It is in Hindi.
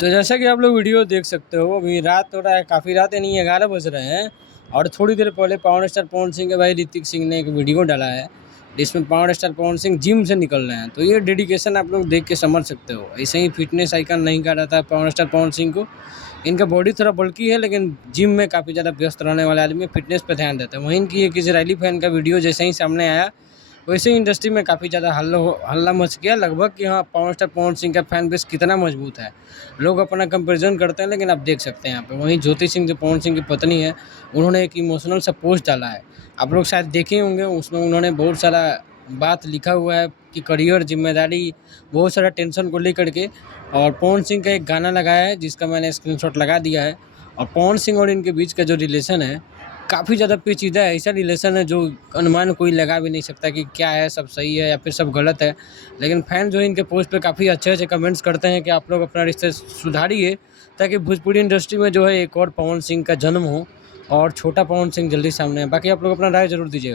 तो जैसा कि आप लोग वीडियो देख सकते हो, अभी रात हो रहा है, काफ़ी रात है नहीं, 11 बज रहे हैं और थोड़ी देर पहले पावर स्टार पवन सिंह के भाई ऋतिक सिंह ने एक वीडियो डाला है, जिसमें power star Pawan Singh gym से निकल रहे हैं। तो ये डेडिकेशन आप लोग देख के समझ सकते हो। ऐसे ही फिटनेस आइकन नहीं कहा जाता है पावर स्टार पवन सिंह को। इनका बॉडी थोड़ा बल्की है, लेकिन जिम में काफ़ी ज़्यादा व्यस्त रहने वाले आदमी फिटनेस पे ध्यान देते हैं। वहीं इनकी एक इजरायली फैन का वीडियो जैसे ही सामने आया, वैसे ही इंडस्ट्री में काफ़ी ज़्यादा हल्ला मच गया लगभग कि हाँ, पावर स्टार पवन सिंह का फैन बेस कितना मजबूत है। लोग अपना कंपैरिजन करते हैं, लेकिन आप देख सकते हैं यहाँ पे वहीं ज्योति सिंह जो पवन सिंह की पत्नी है, उन्होंने एक इमोशनल सा पोस्ट डाला है। आप लोग शायद देखे होंगे, उसमें उन्होंने बहुत सारा बात लिखा हुआ है कि करियर, जिम्मेदारी, बहुत सारा टेंशन को लेकर के। और पवन सिंह का एक गाना लगाया है जिसका मैंने स्क्रीनशॉट लगा दिया है। और पवन सिंह और इनके बीच का जो रिलेशन है, काफ़ी ज़्यादा पेचीदा है। ऐसा रिलेशन है जो अनुमान कोई लगा भी नहीं सकता कि क्या है, सब सही है या फिर सब गलत है। लेकिन फ़ैन जो है इनके पोस्ट पे काफ़ी अच्छे-अच्छे कमेंट्स करते हैं कि आप लोग अपना रिश्ते सुधारिए, ताकि भोजपुरी इंडस्ट्री में जो है एक और पवन सिंह का जन्म हो और छोटा पवन सिंह जल्दी सामने आए। बाकी आप लोग अपना राय ज़रूर दीजिएगा।